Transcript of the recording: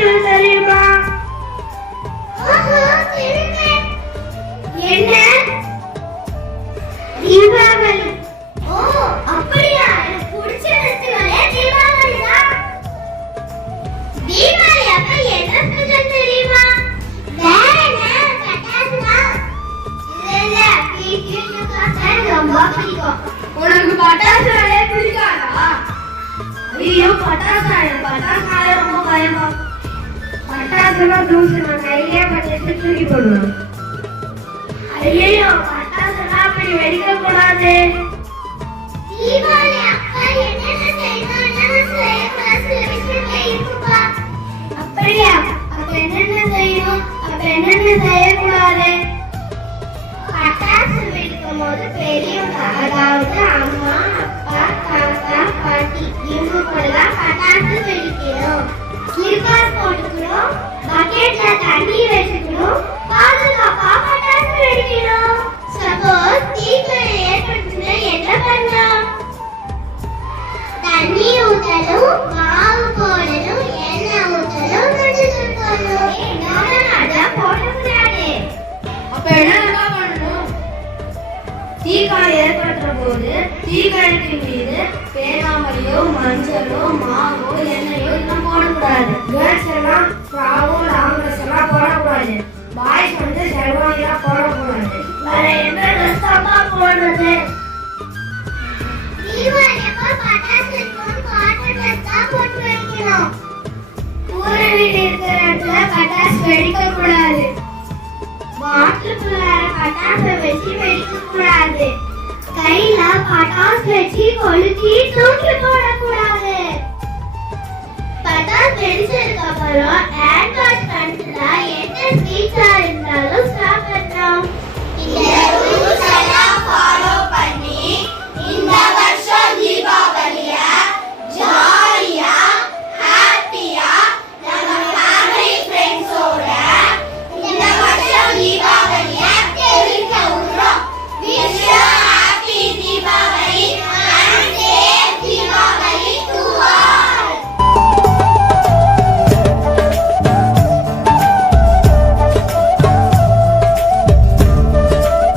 Special தெரியுமா? என்ன? தீபாவளி. ஓ அப்படியா? எனக்கு பிடிச்ச ஃபெஸ்டிவலே தீபாவளி தான். தீபாவளி அப்ப என்ன ஸ்பெஷல் தெரியுமா? வேற என்ன? பட்டாசு தான். இல்ல பீக்கிட்டு காசு ரொம்ப பிடிக்கும். உனக்கு பட்டாசுனாலே பிடிக்காதா? ஐயோ பட்டாசுனாலே ரொம்ப பயமா. பட்டாசுலாம் தூசு நான் கையிலே பட்டாசு தூக்கி போடுவேன். ஐயோ பட்டாசுலாம் அப்படி வெடிக்க கூடாது. தீபாவளி அப்ப என்னென்ன செய்யணும் கிளாஸ்ல விஷயமே இருக்குப்பா. அப்படியா? அப்ப என்னென்ன செய்யணும்? அப்ப என்னென்ன செய்யக்கூடாது? பட்டாசு வெடிக்கும் போது பெரியவங்க அதாவது அம்மா அப்பா தாத்தா பாட்டி இவங்க கூடலாம் பட்டாசு வெடிக்கணும். கிளிப்பாஸ் போட்டுக்கணும், பக்கெட்ல தண்ணி வச்சுக்கணும், பாதுகாப்பா பட்டாசு வெடிக்கணும். சப்போஸ் தீப்பொறி ஏற்பட்டுச்சுன்னா என்ன பண்ணலாம்? தண்ணி ஊத்தணும், மாவு போடணும், எண்ணெய் ஊத்தணும், மஞ்சள் போடணும். அதான் போடக்கூடாது. அப்ப என்ன பண்ணணும்? தீக்காய் ஏற்படுற போது தீக்கழிப்பின் மீது பேனாமலையோ மஞ்சளோ மாவோ எண்ணெயோ இதெல்லாம் போடக்கூடாது. கேர்ள்ஸ் எல்லாம் ஃப்ராவோ லாங்கஸ் எல்லாம் போடக்கூடாது. பாய்ஸ் வந்து செல்வானிலாம் போடக்கூடாது. வேற என்ன ட்ரெஸ் தான் போடுறது? கூரை வீடு இருக்கிற இடத்துல பட்டாசு வெடிக்க கூடாது. வாட்டருக்குள்ளார பட்டாசு வச்சு வெடிக்க கூடாது. கையில பட்டாசு வச்சு கொளுத்தி தூக்கி போடக்கூடாது. பட்டாசு வெடிச்சதுக்கு அப்புறம் ஏர்காட் கண்ட்ல என்ன ஸ்வீட்ஸா இருந்தாலும் சாப்பிடணும்.